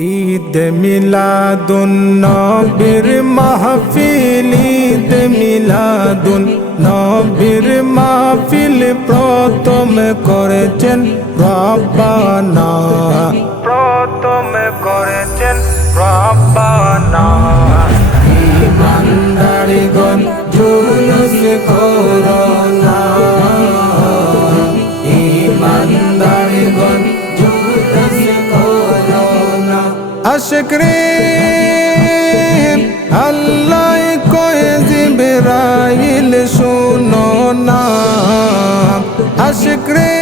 ঈদ মিলাদুন নবীর মাহফিল, ঈদ মিলাদুন নবীর মাহফিল প্রথম করেছেন রব্বানা, প্রথম করেছেন রব্বানা। ইমানদারিগণ জুলুস করো না, ইমানদারিগণ জুলুস করো না। আশিক রে আল্লাহ কয় জিবরাইল শুনো না, আশিক রে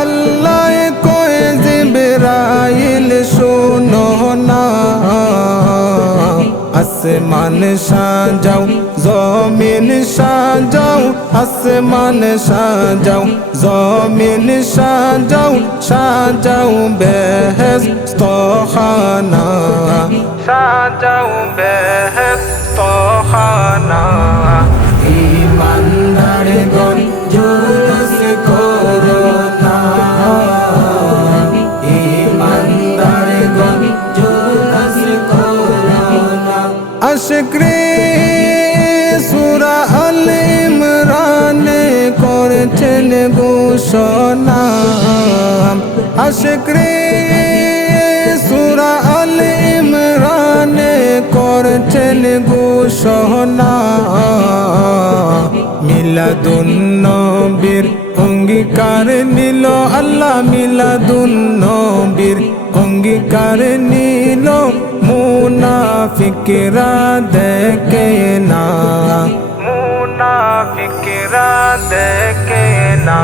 আল্লাহ কয় জিবরাইল শুনো না। আসমান সাজাও জমিন সাজাও, আসমান সাজাও জমিন সাজাও, সাজাও বেহেশত খানা, সাজাও বেহেশত খানা। ইমানদারগণ জুলুস করো না, ইমানদারগণ জুলুস করো না। আশিক রে সূরা আল ইমরানে করেছেন ঘোষণা, আশিক রে সূরা আল ইমরানে করেছেন ঘোষণা। মিলাদুন নবীর অঙ্গীকার নিল আল্লাহ, মিলাদুন নবীর অঙ্গীকার নিল, মুনাফিকরা দেখে না, মুনাফিকরা দেখে না।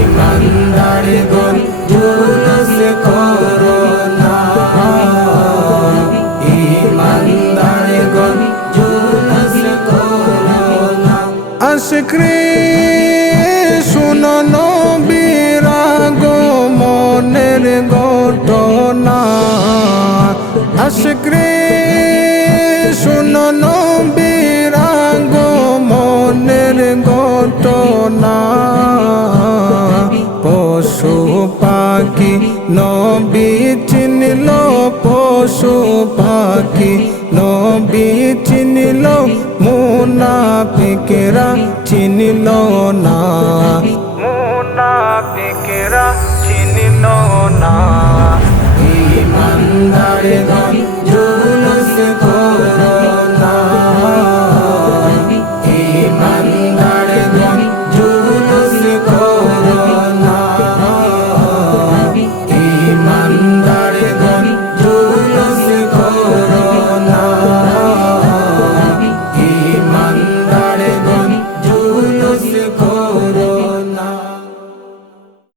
ইমানদারগণ জুলুস করো না, ইমানদারগণ জুলুস করো না। আশিক রে শুনো নবীর আগমনের ঘটনা, আশিক রে শুনো নবীর আগমনের ঘটনা। পশু পাখি নবী চিনল, পশু পাখি নবী চিনল, মুনাফিকরা চিনল না, মুনাফিকরা